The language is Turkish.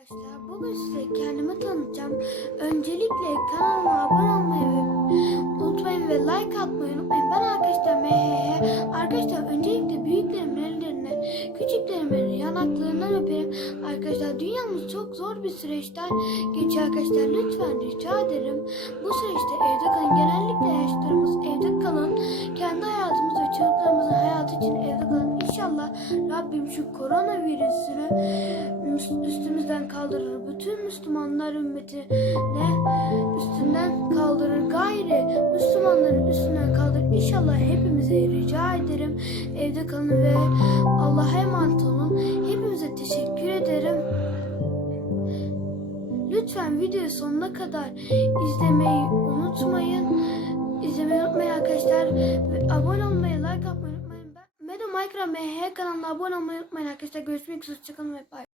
arkadaşlar. Bugün size kendimi tanıtacağım. Öncelikle kanalıma abone olmayı unutmayın ve like atmayı unutmayın. Ben arkadaşlar MHH. Arkadaşlar öncelikle büyüklerimin ellerinden, küçüklerimin yanaklarından öperim. Arkadaşlar dünyamız çok zor bir süreçten geçiyor arkadaşlar. Lütfen rica ederim. Bu süreçte evde kalın. Genellikle yaşlarımız evde kalın. Kendi hayatımız ve çocuklarımızın hayatı için evde kalın. İnşallah Rabbim şu koronavirüsünü kaldırır. Bütün Müslümanlar ümmetine üstünden kaldırır. Gayri Müslümanların üstünden kaldırır. İnşallah hepimize rica ederim. Evde kalın ve Allah'a emanet olun. Hepimize teşekkür ederim. Lütfen videoyu sonuna kadar izlemeyi unutmayın. İzlemeyi unutmayın arkadaşlar. Ve abone olmayı, like atmayı unutmayın. Ben Medo Minecraft MH kanalına abone olmayı unutmayın arkadaşlar. Görüşmek üzere. Hoşçakalın ve bay.